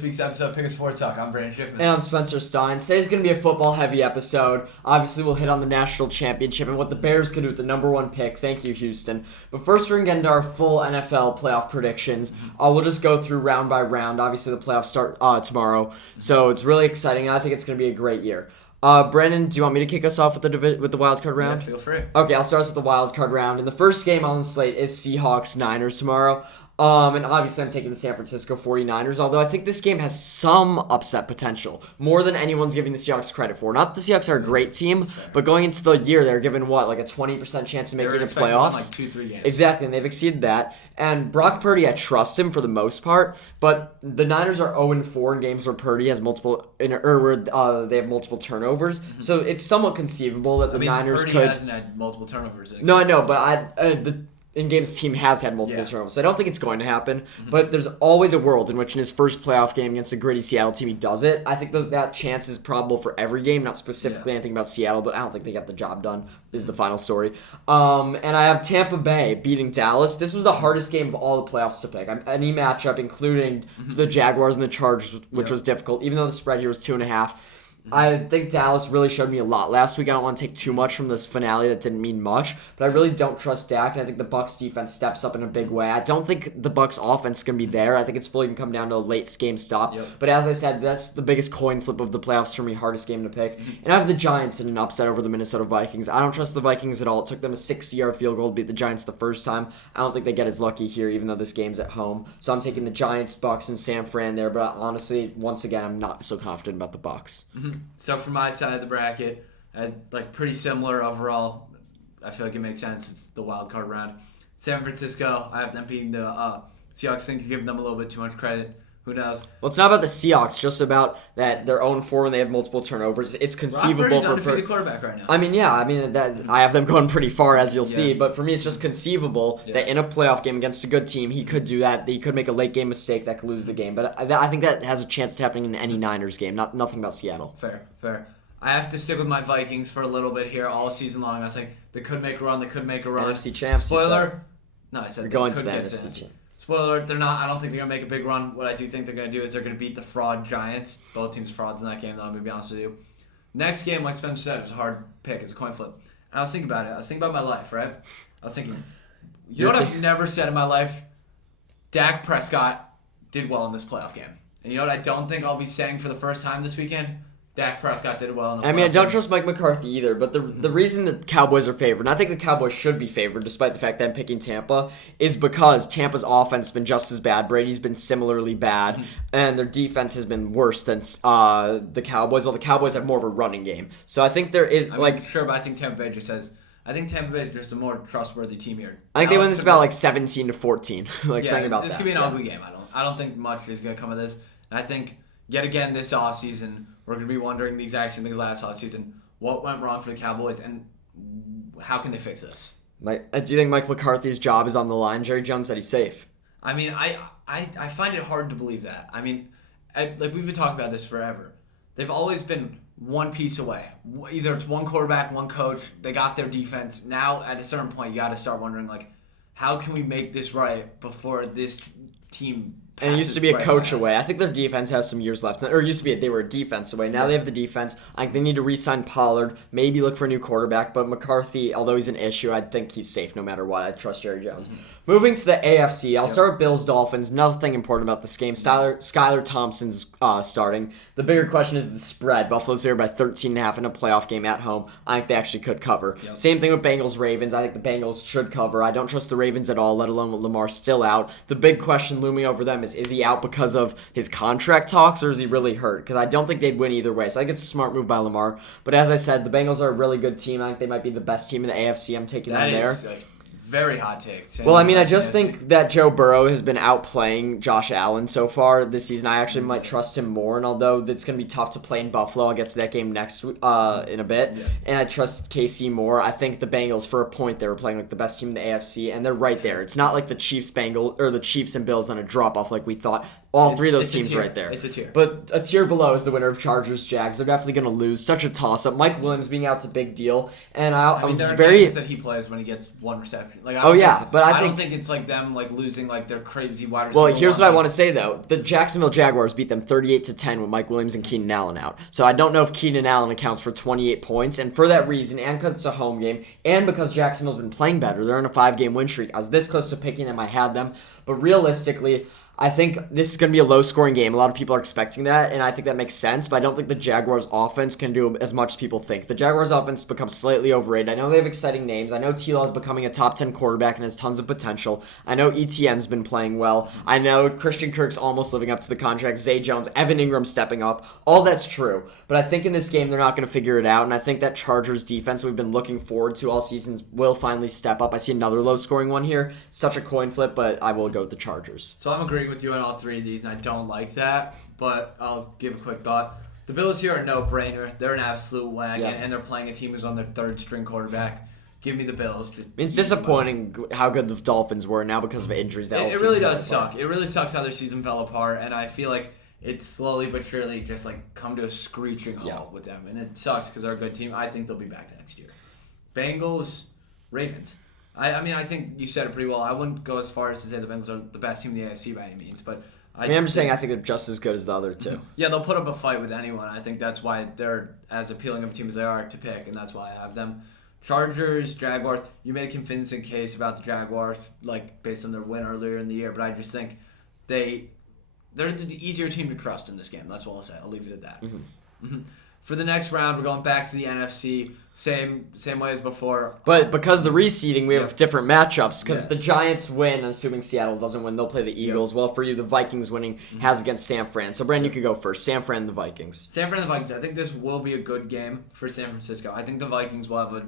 this week's episode of Pick a Sports Talk. I'm Brandon Schiffman. And I'm Spencer Stein. Today's going to be a football-heavy episode. Obviously, we'll hit on the national championship and what the Bears can do with the number one pick. Thank you, Houston. But first, we're going to get into our full NFL playoff predictions. We'll just go through round by round. Obviously, the playoffs start tomorrow, so it's really exciting. I think it's going to be a great year. Brandon, do you want me to kick us off with the wild card round? Yeah, feel free. Okay, I'll start us with the wild card round. And the first game on the slate is Seahawks-Niners tomorrow. And obviously I'm taking the San Francisco 49ers, although I think this game has some upset potential, more than anyone's giving the Seahawks credit for. Not that the Seahawks are a great team, but going into the year, they're given, like a 20% chance of making the playoffs? Like 2-3 games. Exactly, and they've exceeded that. And Brock Purdy, I trust him for the most part, but the Niners are 0-4 in games where Purdy has they have multiple turnovers, so it's somewhat conceivable that the Niners Purdy could... hasn't had multiple turnovers. No, I know, but in-game's team has had multiple turnovers. So I don't think it's going to happen, but there's always a world in which in his first playoff game against a gritty Seattle team he does it. I think that chance is probable for every game, not specifically anything about Seattle, but I don't think they got the job done, is the final story. And I have Tampa Bay beating Dallas. This was the hardest game of all the playoffs to pick. Any matchup, including the Jaguars and the Chargers, which was difficult, even though the spread here was 2.5. I think Dallas really showed me a lot last week. I don't want to take too much from this finale that didn't mean much, but I really don't trust Dak, and I think the Bucs defense steps up in a big way. I don't think the Bucs offense is going to be there. I think it's fully going to come down to a late game stop. But as I said, that's the biggest coin flip of the playoffs for me, hardest game to pick. And I have the Giants in an upset over the Minnesota Vikings. I don't trust the Vikings at all. It took them a 60-yard field goal to beat the Giants the first time. I don't think they get as lucky here, even though this game's at home. So I'm taking the Giants, Bucs, and San Fran there, but honestly, once again, I'm not so confident about the Bucs. So for my side of the bracket, pretty similar overall. I feel like it makes sense. It's the wild card round. San Francisco, I have them beating the Seahawks. Think you're giving them a little bit too much credit. Who knows? Well, it's not about the Seahawks, just about that they're 0-4 and they have multiple turnovers. It's conceivable for undefeated quarterback right now. I have them going pretty far, as you'll see. But for me, it's just conceivable that in a playoff game against a good team, he could do that. He could make a late game mistake that could lose the game. But I think that has a chance of happening in any Niners game. Nothing about Seattle. Fair. I have to stick with my Vikings for a little bit here all season long. I was like, they could make a run. NFC champs. Spoiler. No, I said they're they going could to the get to NFC NFC. champs. Spoiler alert, they're not. I don't think they're going to make a big run. What I do think they're going to do is they're going to beat the fraud Giants. Both teams frauds in that game, though, I'm going to be honest with you. Next game, like Spencer said, it was a hard pick. It's a coin flip. And I was thinking about it. I was thinking about my life, right? I was thinking, you know what I've never said in my life? Dak Prescott did well in this playoff game. And you know what I don't think I'll be saying for the first time this weekend? Dak Prescott did well in the playoff game. I don't trust Mike McCarthy either, but the reason the Cowboys are favored, and I think the Cowboys should be favored despite the fact that I'm picking Tampa, is because Tampa's offense has been just as bad. Brady's been similarly bad, and their defense has been worse than the Cowboys. Well, the Cowboys have more of a running game. So I think there is, sure, but I think Tampa Bay just says... I think Tampa Bay is just a more trustworthy team here. I think they win this about 17-14. Something about this that. Could be an ugly game. I don't think much is going to come of this. And I think, yet again, this offseason, we're going to be wondering the exact same things last offseason. What went wrong for the Cowboys, and how can they fix this? Do you think Mike McCarthy's job is on the line? Jerry Jones said he's safe. I find it hard to believe that. We've been talking about this forever. They've always been one piece away. Either it's one quarterback, one coach. They got their defense. Now, at a certain point, you got to start wondering, how can we make this right before this team passes? And it used to be a coach away. I think their defense has some years left. Or it used to be they were a defense away. Now they have the defense. I think they need to re-sign Pollard, maybe look for a new quarterback. But McCarthy, although he's an issue, I think he's safe no matter what. I trust Jerry Jones. Moving to the AFC, I'll start with Bills-Dolphins. Nothing important about this game. Skylar Thompson's starting. The bigger question is the spread. Buffalo's here by 13.5 in a playoff game at home. I think they actually could cover. Same thing with Bengals-Ravens. I think the Bengals should cover. I don't trust the Ravens at all, let alone with Lamar still out. The big question looming over them is he out because of his contract talks, or is he really hurt? Because I don't think they'd win either way. So I think it's a smart move by Lamar. But as I said, the Bengals are a really good team. I think they might be the best team in the AFC. I'm taking them there. Very hot take. Well, I just think that Joe Burrow has been outplaying Josh Allen so far this season. I actually might trust him more, and although it's going to be tough to play in Buffalo, I'll get to that game next in a bit. And I trust KC more. I think the Bengals, for a point, they were playing like the best team in the AFC, and they're right there. It's not like the Chiefs and Bills on a drop off like we thought. All three of those It's a teams tier. right there. It's a tier. But a tier below is the winner of Chargers Jags. They're definitely going to lose. Such a toss-up. Mike Williams being out's a big deal, and I mean, was there are very games that he plays when he gets one reception. Like, I Oh, don't yeah, think, but I don't think- think it's like them like losing like their crazy wide receiver. Well, here's what I line. want to say though: the Jacksonville Jaguars beat them 38-10 with Mike Williams and Keenan Allen out. So I don't know if Keenan Allen accounts for 28 points, and for that reason, and because it's a home game, and because Jacksonville's been playing better, they're on a 5-game win streak. I was this close to picking them. I had them, but realistically, I think this is going to be a low-scoring game. A lot of people are expecting that, and I think that makes sense, but I don't think the Jaguars' offense can do as much as people think. The Jaguars' offense becomes slightly overrated. I know they have exciting names. I know T-Law is becoming a top 10 quarterback and has tons of potential. I know ETN's been playing well. I know Christian Kirk's almost living up to the contract. Zay Jones, Evan Ingram stepping up. All that's true, but I think in this game they're not going to figure it out, and I think that Chargers defense we've been looking forward to all season will finally step up. I see another low-scoring one here. Such a coin flip, but I will go with the Chargers. So I'm agreeing with you on all three of these, and I don't like that, but I'll give a quick thought. The Bills here are no-brainer. They're an absolute wagon, Yeah. and they're playing a team who's on their third-string quarterback. Give me the Bills. Just It's beat them up. disappointing how good the Dolphins were now because of injuries. That It whole really team's does falling apart. suck. It really sucks how their season fell apart, and I feel like it's slowly but surely just like come to a screeching halt Yeah. with them, and it sucks because they're a good team. I think they'll be back next year. Bengals, Ravens. I mean, I think you said it pretty well. I wouldn't go as far as to say the Bengals are the best team in the AFC by any means, but I mean, I'm just saying I think they're just as good as the other two. yeah, they'll put up a fight with anyone. I think that's why they're as appealing of a team as they are to pick, and that's why I have them. Chargers, Jaguars. You made a convincing case about the Jaguars, like based on their win earlier in the year, but I just think they're the easier team to trust in this game. That's what I'll say. I'll leave it at that. For the next round, we're going back to the NFC, same way as before. But because the reseeding, we have different matchups. Because Yes. the Giants win, assuming Seattle doesn't win, they'll play the Eagles. Well, for you, the Vikings winning has against San Fran. So, Brandon, you can go first. San Fran, the Vikings. San Fran and the Vikings. I think this will be a good game for San Francisco. I think the Vikings will have a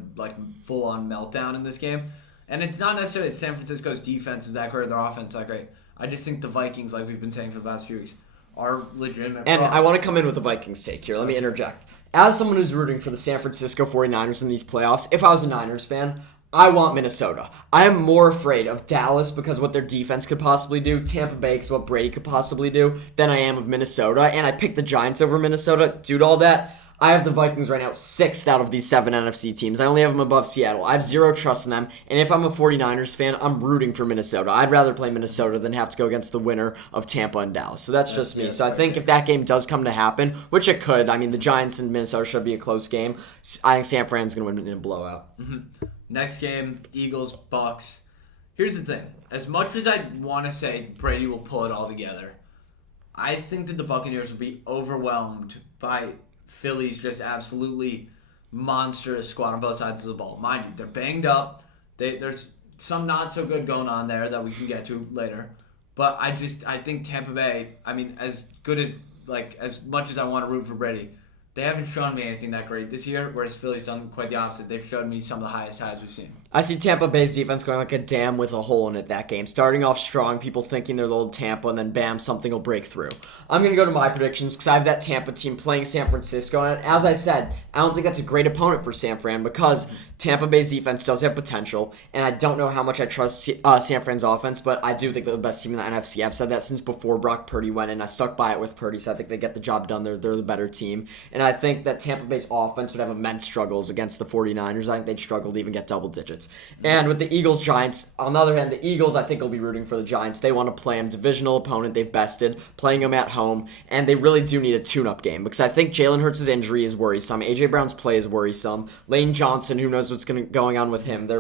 full-on meltdown in this game. And it's not necessarily that San Francisco's defense is that great or their offense is that great. I just think the Vikings, like we've been saying for the past few weeks, are legitimate. And frauds. I want to come in with a Vikings take here. Let me interject. As someone who's rooting for the San Francisco 49ers in these playoffs, if I was a Niners fan, I want Minnesota. I am more afraid of Dallas because what their defense could possibly do, Tampa Bay because what Brady could possibly do, than I am of Minnesota. And I picked the Giants over Minnesota. Due to all that, I have the Vikings right now 6th out of these 7 NFC teams. I only have them above Seattle. I have zero trust in them. And if I'm a 49ers fan, I'm rooting for Minnesota. I'd rather play Minnesota than have to go against the winner of Tampa and Dallas. So that's just me. So I think if that game does come to happen, which it could, I mean, the Giants and Minnesota should be a close game. I think San Fran's going to win in a blowout. Next game, Eagles, Bucks. Here's the thing. As much as I want to say Brady will pull it all together, I think that the Buccaneers will be overwhelmed by Philly's just absolutely monstrous squad on both sides of the ball. Mind you, they're banged up. There's some not so good going on there that we can get to later. But I think Tampa Bay, I mean, as good as much as I want to root for Brady, they haven't shown me anything that great this year, whereas Philly's done quite the opposite. They've shown me some of the highest highs we've seen. I see Tampa Bay's defense going like a dam with a hole in it that game. Starting off strong, people thinking they're the old Tampa, and then bam, something will break through. I'm going to go to my predictions because I have that Tampa team playing San Francisco. And as I said, I don't think that's a great opponent for San Fran because Tampa Bay's defense does have potential, and I don't know how much I trust San Fran's offense, but I do think they're the best team in the NFC. I've said that since before Brock Purdy went in. I stuck by it with Purdy, so I think they get the job done. They're the better team. And I think that Tampa Bay's offense would have immense struggles against the 49ers. I think they'd struggle to even get double digits. And with the Eagles-Giants, on the other hand, the Eagles, I think will be rooting for the Giants. They want to play them. Divisional opponent, they've bested, playing them at home, and they really do need a tune-up game because I think Jalen Hurts' injury is worrisome. A.J. Brown's play is worrisome. Lane Johnson, who knows what's going on with him,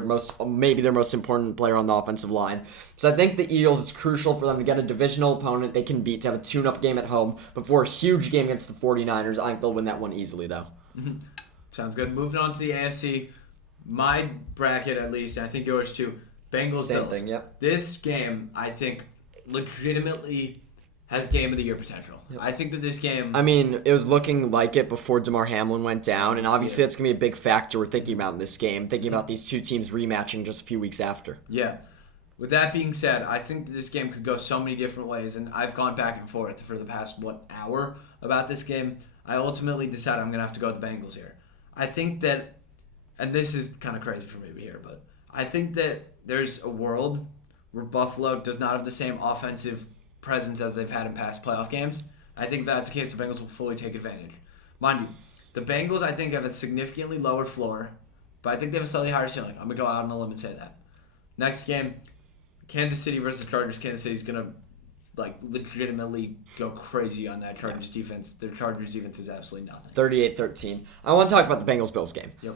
maybe their most important player on the offensive line. So I think the Eagles, it's crucial for them to get a divisional opponent they can beat, to have a tune-up game at home before a huge game against the 49ers. I think they'll win that one easily, though. Sounds good. Moving on to the AFC, my bracket at least, and I think yours too, Bengals, Same Bills. thing, yep. This game, I think, legitimately has game of the year potential. Yep. I think that this game... I mean, it was looking like it before DeMar Hamlin went down, and obviously that's going to be a big factor we're thinking about in this game, thinking about these two teams rematching just a few weeks after. Yeah. With that being said, I think that this game could go so many different ways, and I've gone back and forth for the past, hour about this game. I ultimately decided I'm going to have to go with the Bengals here. I think that, and this is kind of crazy for me to be here, but I think that there's a world where Buffalo does not have the same offensive presence as they've had in past playoff games. I think if that's the case, the Bengals will fully take advantage. Mind you, the Bengals, I think, have a significantly lower floor, but I think they have a slightly higher ceiling. I'm going to go out on a limb and say that. Next game, Kansas City versus the Chargers. Kansas City's going to legitimately go crazy on that Chargers defense. Their Chargers defense is absolutely nothing. 38-13. I want to talk about the Bengals-Bills game. Yep.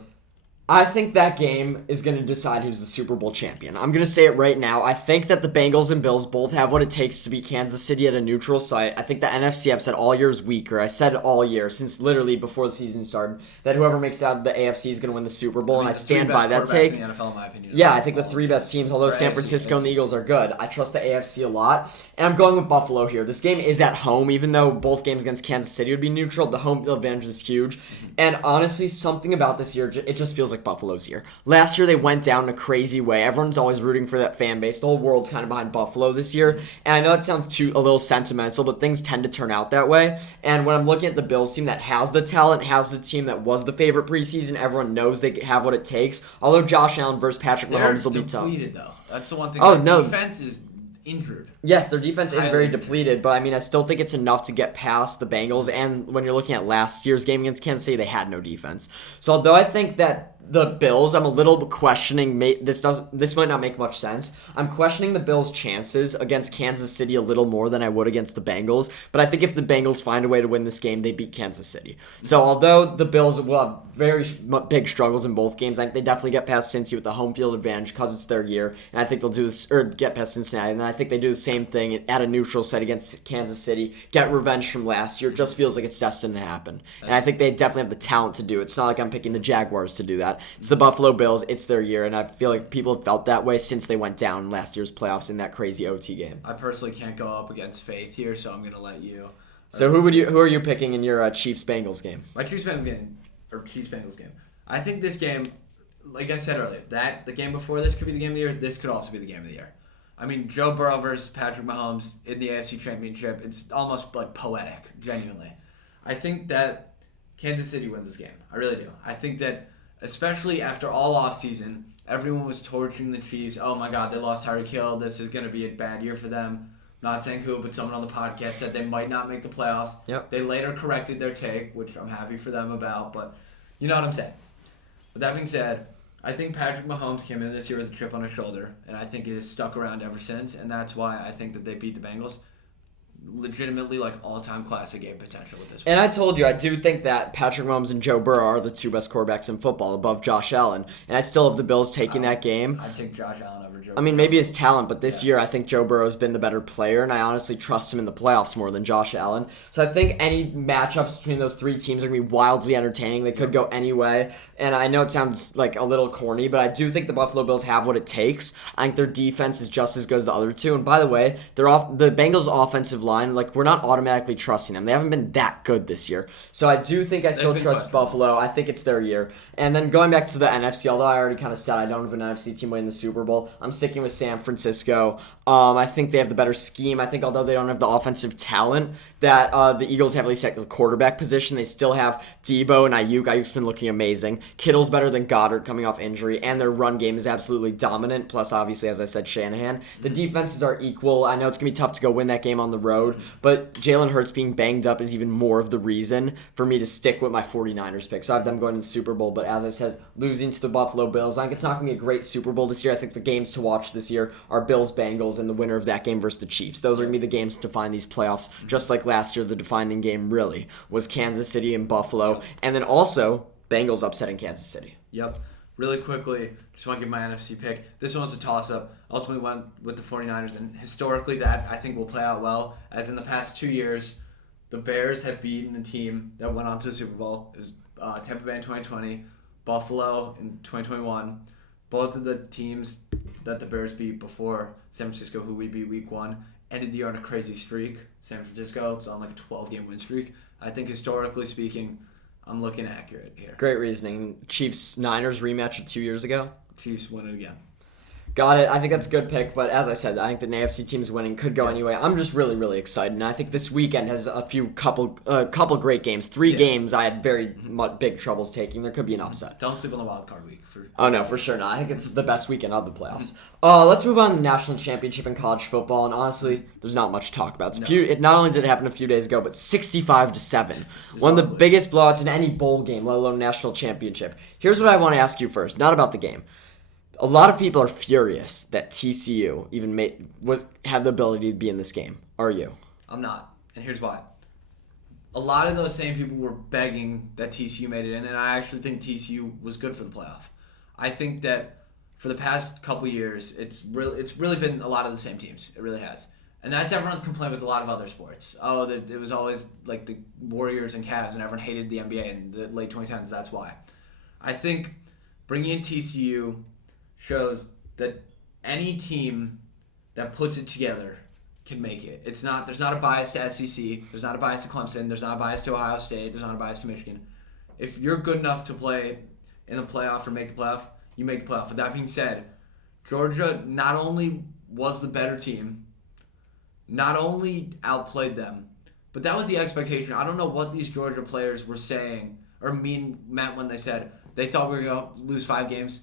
I think that game is going to decide who's the Super Bowl champion. I'm going to say it right now. I think that the Bengals and Bills both have what it takes to beat Kansas City at a neutral site. I think the NFC, I've said all year, is weaker. I said all year, since literally before the season started, that whoever makes out the AFC is going to win the Super Bowl, and I stand by that take. In the NFL, in my opinion, yeah, I think the three best teams, although San Francisco and the Eagles are good, I trust the AFC a lot. And I'm going with Buffalo here. This game is at home, even though both games against Kansas City would be neutral. The home field advantage is huge. And honestly, something about this year, it just feels like Buffalo's year. Last year, they went down in a crazy way. Everyone's always rooting for that fan base. The whole world's kind of behind Buffalo this year. And I know that sounds a little sentimental, but things tend to turn out that way. And when I'm looking at the Bills team that has the talent, has the team that was the favorite preseason, everyone knows they have what it takes. Although Josh Allen versus Patrick Mahomes will be tough. They're depleted, though. That's the one thing. Oh, their no. defense is injured. Yes, their defense is very depleted, but I mean, I still think it's enough to get past the Bengals. And when you're looking at last year's game against Kansas City, they had no defense. So although I think that the Bills, I'm a little questioning. This might not make much sense. I'm questioning the Bills' chances against Kansas City a little more than I would against the Bengals. But I think if the Bengals find a way to win this game, they beat Kansas City. So although the Bills will have very big struggles in both games, I think they definitely get past Cincy with the home field advantage because it's their year. And I think they'll do this, or get past Cincinnati. And I think they do the same thing at a neutral site against Kansas City, get revenge from last year. It just feels like it's destined to happen. And I think they definitely have the talent to do it. It's not like I'm picking the Jaguars to do that. It's the Buffalo Bills. It's their year, and I feel like people have felt that way since they went down in last year's playoffs in that crazy OT game. I personally can't go up against faith here, so I'm gonna let you. So who are you picking in your Chiefs-Bengals game? My Chiefs-Bengals game. I think this game, like I said earlier, that the game before this could be the game of the year. This could also be the game of the year. I mean, Joe Burrow versus Patrick Mahomes in the AFC Championship. It's almost like poetic, genuinely. I think that Kansas City wins this game. I really do. I think that, especially after all offseason, everyone was torching the Chiefs. Oh my God, they lost Tyreek Hill. This is going to be a bad year for them. Not saying who, but someone on the podcast said they might not make the playoffs. Yep. They later corrected their take, which I'm happy for them about, but you know what I'm saying. With that being said, I think Patrick Mahomes came in this year with a chip on his shoulder, and I think it has stuck around ever since, and that's why I think that they beat the Bengals. Legitimately, like, all-time classic game potential with this one. And I told you, I do think that Patrick Mahomes and Joe Burrow are the two best quarterbacks in football above Josh Allen. And I still have the Bills taking that game. I'd take Josh Allen over Joe Burrow. I mean, maybe his talent, but this year I think Joe Burrow's been the better player, and I honestly trust him in the playoffs more than Josh Allen. So I think any matchups between those three teams are going to be wildly entertaining. They could go any way. And I know it sounds like a little corny, but I do think the Buffalo Bills have what it takes. I think their defense is just as good as the other two. And by the way, the Bengals' offensive line, like, we're not automatically trusting them. They haven't been that good this year. So I do think I still trust Buffalo. I think it's their year. And then going back to the NFC, although I already kind of said I don't have an NFC team winning the Super Bowl, I'm sticking with San Francisco. I think they have the better scheme. I think although they don't have the offensive talent that the Eagles have, at least at the quarterback position, they still have Debo and Ayuk. Ayuk's been looking amazing. Kittle's better than Goddard coming off injury, and their run game is absolutely dominant. Plus, obviously, as I said, Shanahan. The defenses are equal. I know it's going to be tough to go win that game on the road, but Jalen Hurts being banged up is even more of the reason for me to stick with my 49ers pick. So I have them going to the Super Bowl, but as I said, losing to the Buffalo Bills. I think it's not going to be a great Super Bowl this year. I think the games to watch this year are Bills-Bengals and the winner of that game versus the Chiefs. Those are going to be the games to define these playoffs. Just like last year, the defining game really was Kansas City and Buffalo, and then also Bengals upsetting Kansas City. Yep. Really quickly, just want to give my NFC pick. This one was a toss-up. Ultimately went with the 49ers, and historically that, I think, will play out well. As in the past 2 years, the Bears have beaten a team that went on to the Super Bowl. It was Tampa Bay in 2020, Buffalo in 2021. Both of the teams that the Bears beat before San Francisco, who we beat week 1, ended the year on a crazy streak. San Francisco is on like a 12-game win streak. I think historically speaking, I'm looking accurate here. Great reasoning. Chiefs-Niners rematch of 2 years ago. Chiefs win it again. Got it. I think that's a good pick, but as I said, I think the AFC teams winning could go anyway. I'm just really, really excited, and I think this weekend has a couple great games. 3 games I had very big troubles taking. There could be an upset. Don't sleep on the wild card week. Oh no, for sure not. I think it's the best weekend of the playoffs. Let's move on to the national championship in college football, and honestly, there's not much to talk about. Not only did it happen a few days ago, but 65-7, one of the biggest blowouts in any bowl game, let alone national championship. Here's what I want to ask you first, not about the game. A lot of people are furious that TCU even had the ability to be in this game. Are you? I'm not, and here's why. A lot of those same people were begging that TCU made it in, and I actually think TCU was good for the playoff. I think that for the past couple years, it's really been a lot of the same teams. It really has. And that's everyone's complaint with a lot of other sports. Oh, it was always like the Warriors and Cavs, and everyone hated the NBA in the late 2010s. That's why. I think bringing in TCU shows that any team that puts it together can make it. There's not a bias to SEC. There's not a bias to Clemson. There's not a bias to Ohio State. There's not a bias to Michigan. If you're good enough to play in the playoff or make the playoff, you make the playoff. With that being said, Georgia not only was the better team, not only outplayed them, but that was the expectation. I don't know what these Georgia players were saying or meant when they said they thought we were going to lose 5 games.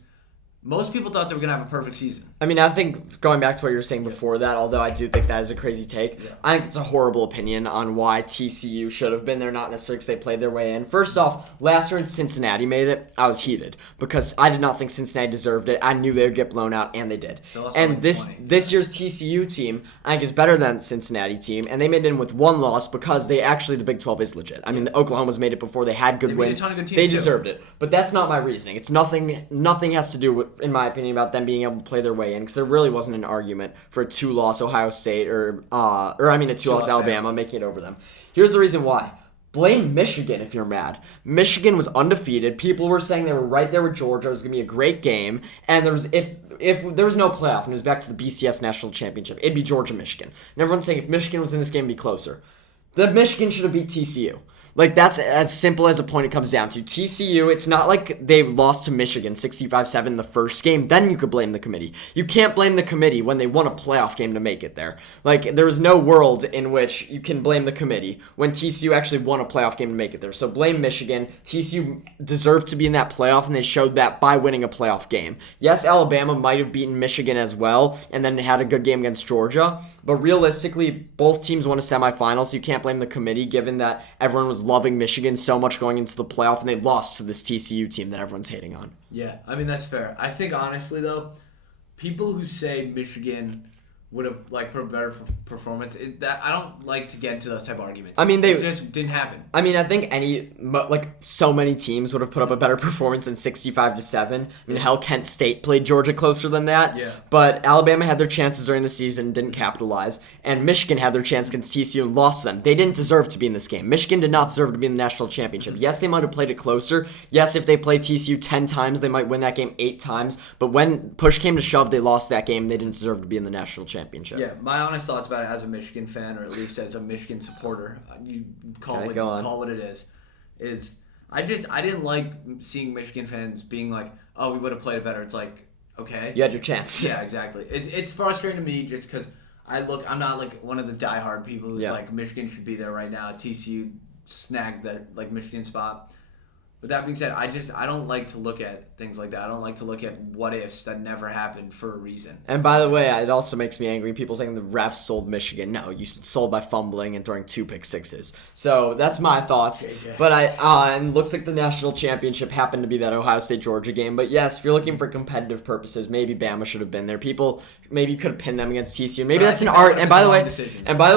Most people thought they were going to have a perfect season. I mean, I think going back to what you were saying before that, although I do think that is a crazy take, I think it's a horrible opinion on why TCU should have been there, not necessarily because they played their way in. First off, last year when Cincinnati made it, I was heated because I did not think Cincinnati deserved it. I knew they would get blown out, and they did. And this year's TCU team, I think, is better than Cincinnati team, and they made it in with 1 loss because the Big 12 is legit. I mean, Oklahoma's made it before. They had good wins. They deserved it. But that's not my reasoning. It's nothing has to do with, in my opinion, about them being able to play their way in, because there really wasn't an argument for a 2-loss Ohio State or a 2-loss Alabama making it over them. Here's the reason why. Blame Michigan if you're mad. Michigan was undefeated. People were saying they were right there with Georgia. It was going to be a great game. And if there was no playoff and it was back to the BCS National Championship, it'd be Georgia-Michigan. And everyone's saying if Michigan was in this game, it'd be closer. The Michigan should have beat TCU. Like, that's as simple as a point it comes down to. TCU, it's not like they lost to Michigan 65-7 in the first game. Then you could blame the committee. You can't blame the committee when they won a playoff game to make it there. Like, there's no world in which you can blame the committee when TCU actually won a playoff game to make it there. So blame Michigan. TCU deserved to be in that playoff, and they showed that by winning a playoff game. Yes, Alabama might have beaten Michigan as well, and then had a good game against Georgia. But realistically, both teams won a semifinal, so you can't blame the committee, given that everyone was loving Michigan so much going into the playoff, and they lost to this TCU team that everyone's hating on. Yeah, I mean, that's fair. I think, honestly, though, people who say Michigan would have put a better performance, I don't like to get into those type of arguments. I mean, it just didn't happen. I mean, I think so many teams would have put up a better performance than 65-7. I mean, hell, Kent State played Georgia closer than that. Yeah. But Alabama had their chances during the season, didn't capitalize, and Michigan had their chance against TCU and lost them. They didn't deserve to be in this game. Michigan did not deserve to be in the national championship. Yes, they might have played it closer. Yes, if they play TCU 10 times, they might win that game 8 times. But when push came to shove, they lost that game. They didn't deserve to be in the national championship. Yeah, my honest thoughts about it as a Michigan fan, or at least as a Michigan supporter, you call what it is I didn't like seeing Michigan fans being like, oh, we would have played it better. It's like, okay. You had your chance. Yeah, exactly. It's frustrating to me just because I'm not like one of the diehard people who's like, Michigan should be there right now. TCU snagged that Michigan spot. With that being said, I don't like to look at things like that. I don't like to look at what ifs that never happened for a reason. And by the way, it also makes me angry. People saying the refs sold Michigan. No, you sold by fumbling and throwing 2 pick sixes. So that's my thoughts. JJ. But and looks like the national championship happened to be that Ohio State Georgia game. But yes, if you're looking for competitive purposes, maybe Bama should have been there. People maybe could have pinned them against TCU. Maybe that's an art. And by the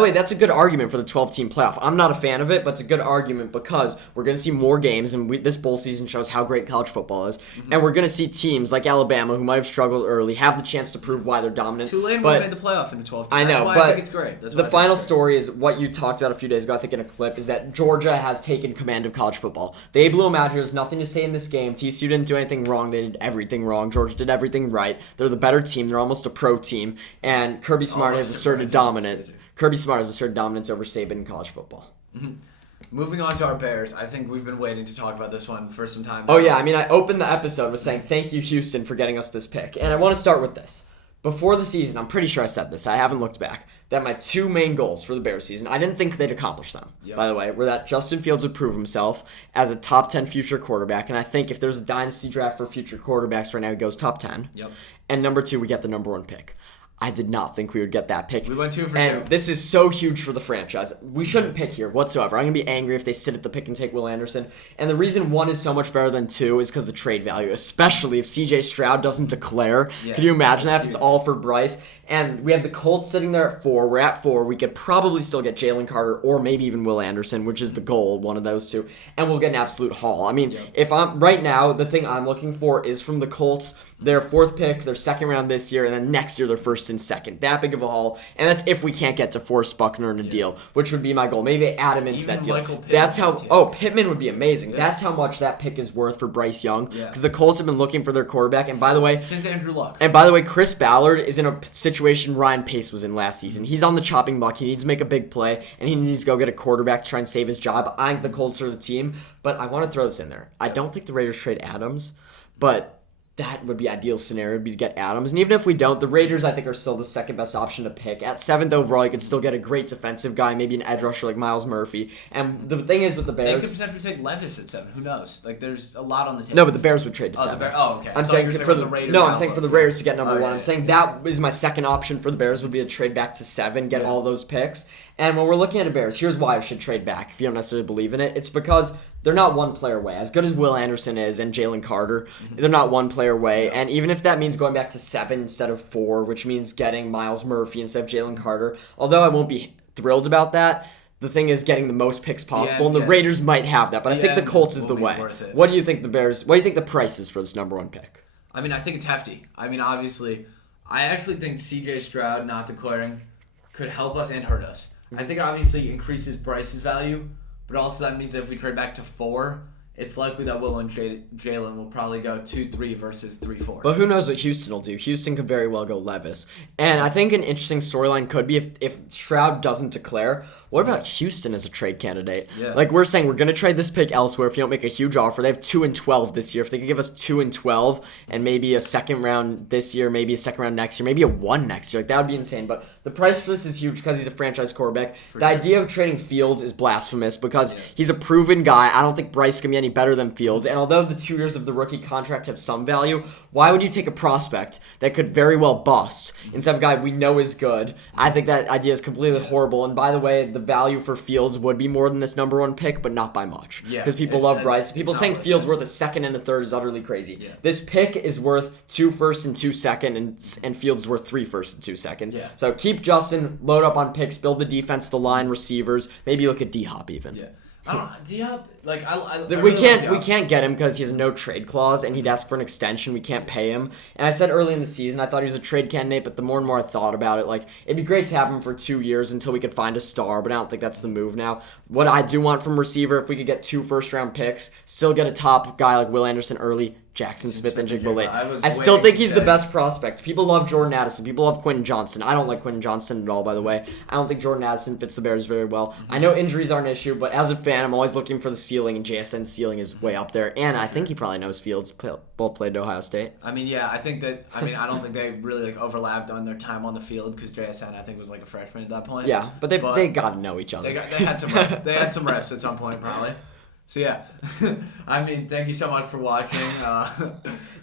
way, that's a good argument for the 12-team playoff. I'm not a fan of it, but it's a good argument because we're going to see more games, and this bowl season shows how great college football is. Mm-hmm. And we're going to see teams like Alabama, who might have struggled early, have the chance to prove why they're dominant. Tulane would have made the playoff in the 12th team. I know, I think it's great. The final story is what you talked about a few days ago, I think in a clip, is that Georgia has taken command of college football. They blew them out here. There's nothing to say in this game. TCU didn't do anything wrong. They did everything wrong. Georgia did everything right. They're the better team. They're almost a pro team. And Kirby Smart has asserted dominance. Kirby Smart has asserted dominance over Saban in college football. Mm-hmm. Moving on to our Bears, I think we've been waiting to talk about this one for some time now. Oh, yeah. I mean, I opened the episode with saying, thank you, Houston, for getting us this pick. And I want to start with this. before the season, I'm pretty sure I said this. I haven't looked back. That my 2 main goals for the Bears season, I didn't think they'd accomplish them, by the way, were that Justin Fields would prove himself as a top 10 future quarterback. And I think if there's a dynasty draft for future quarterbacks right now, he goes top 10. Yep. And number 2, we get the number 1 pick. I did not think we would get that pick. We went 2 for 2. And this is so huge for the franchise. We shouldn't pick here whatsoever. I'm going to be angry if they sit at the pick and take Will Anderson. And the reason 1 is so much better than 2 is because of the trade value, especially if CJ Stroud doesn't declare. Yeah, Can you imagine that if it's all for Bryce? And we have the Colts sitting there at 4. We're at 4. We could probably still get Jalen Carter or maybe even Will Anderson, which is the goal, one of those 2. And we'll get an absolute haul. I mean, if I'm right now, the thing I'm looking for is from the Colts, their 4th pick, their 2nd round this year, and then next year their 1st and 2nd. That big of a haul. And that's if we can't get DeForest Buckner in a deal, which would be my goal. Maybe add him into Even that deal. Michael Pittman, That's how. too. Oh, Pittman would be amazing. That's how much that pick is worth for Bryce Young. Because the Colts have been looking for their quarterback. And by the way, Since Andrew Luck. and by the way, Chris Ballard is in a situation Ryan Pace was in last season. He's on the chopping block. He needs to make a big play, and he needs to go get a quarterback to try and save his job. I think the Colts are the team, but I want to throw this in there. I don't think the Raiders trade Adams, but that would be ideal scenario, would be to get Adams. And even if we don't, the Raiders, I think, are still the second best option to pick. At 7th overall, you could still get a great defensive guy, maybe an edge rusher like Miles Murphy. And the thing is with the They Bears... could potentially take Levis at 7. Who knows? Like, there's a lot on the table. No, but the Bears would trade to Oh, 7. okay. I I'm thought saying you were for talking the about Raiders. no, I'm saying for the Raiders to get number 1. yeah, I'm saying that is my second option for the Bears would be to trade back to 7, get all those picks. And when we're looking at the Bears, here's why I should trade back if you don't necessarily believe in it. It's because they're not one player away. As good as Will Anderson is and Jalen Carter, they're not one player away. And even if that means going back to 7 instead of 4, which means getting Miles Murphy instead of Jalen Carter, although I won't be thrilled about that, the thing is getting the most picks possible, and the Raiders might have that. But I think the Colts is the way. What do you think the Bears? What do you think the price is for this number 1 pick? I mean, I think it's hefty. I mean, obviously, I actually think CJ Stroud not declaring could help us and hurt us. I think it obviously increases Bryce's value, but also that means that if we trade back to 4, it's likely that Will and Jalen will probably go 2-3 versus 3-4. But who knows what Houston will do? Houston could very well go Levis. And I think an interesting storyline could be if Stroud doesn't declare, what about Houston as a trade candidate? Yeah. Like we're saying, we're going to trade this pick elsewhere if you don't make a huge offer. They have 2-12 this year. If they could give us 2-12 and maybe a second round this year, maybe a second round next year, maybe a 1 next year, like that would be insane. But the price for this is huge because he's a franchise quarterback. The idea of trading Fields is blasphemous because he's a proven guy. I don't think Bryce can be any better than Fields. And although the 2 years of the rookie contract have some value, why would you take a prospect that could very well bust instead of a guy we know is good? I think that idea is completely horrible. And by the way, the value for Fields would be more than this number 1 pick, but not by much. Because people love Bryce. People saying Fields worth a 2nd and a 3rd is utterly crazy. Yeah. This pick is worth 2 firsts and 2 seconds, and Fields is worth 3 firsts and 2 seconds. Yeah. So keep Justin, load up on picks, build the defense, the line, receivers. Maybe look at D-Hop even. Yeah. I don't know. Diop, like, I We really can't like we Diop. can't get him because he has no trade clause and he'd ask for an extension. We can't pay him. And I said early in the season I thought he was a trade candidate, but the more and more I thought about it, like it'd be great to have him for 2 years until we could find a star. But I don't think that's the move now. What I do want from receiver, if we could get 2 first-round picks, still get a top guy like Will Anderson early. Jackson Smith and Jigba late. I still think he's the best prospect. People love Jordan Addison. People love Quentin Johnson. I don't like Quentin Johnson at all, by the way. I don't think Jordan Addison fits the Bears very well. I know injuries are an issue, but as a fan, I'm always looking for the ceiling, and JSN's ceiling is way up there. And I think he probably knows Fields. Both played at Ohio State. I mean, yeah, I think that. I mean, I don't think they really like overlapped on their time on the field because JSN I think was like a freshman at that point. Yeah, but they got to know each other. They had some they had some reps at some point probably. So yeah, I mean, thank you so much for watching.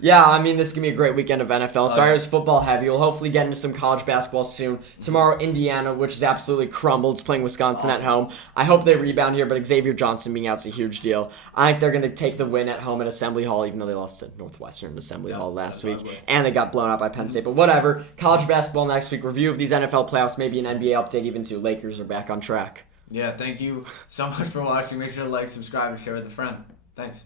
Yeah, I mean, this is going to be a great weekend of NFL. Sorry it was football heavy. We'll hopefully get into some college basketball soon. Tomorrow, Indiana, which is absolutely crumbled, is playing Wisconsin at home. I hope they rebound here, but Xavier Johnson being out is a huge deal. I think they're going to take the win at home at Assembly Hall, even though they lost to Northwestern at Assembly Hall last week. And they got blown out by Penn State, but whatever. College basketball next week. Review of these NFL playoffs, maybe an NBA update even too. Lakers are back on track. Yeah, thank you so much for watching. Make sure to like, subscribe, and share with a friend. Thanks.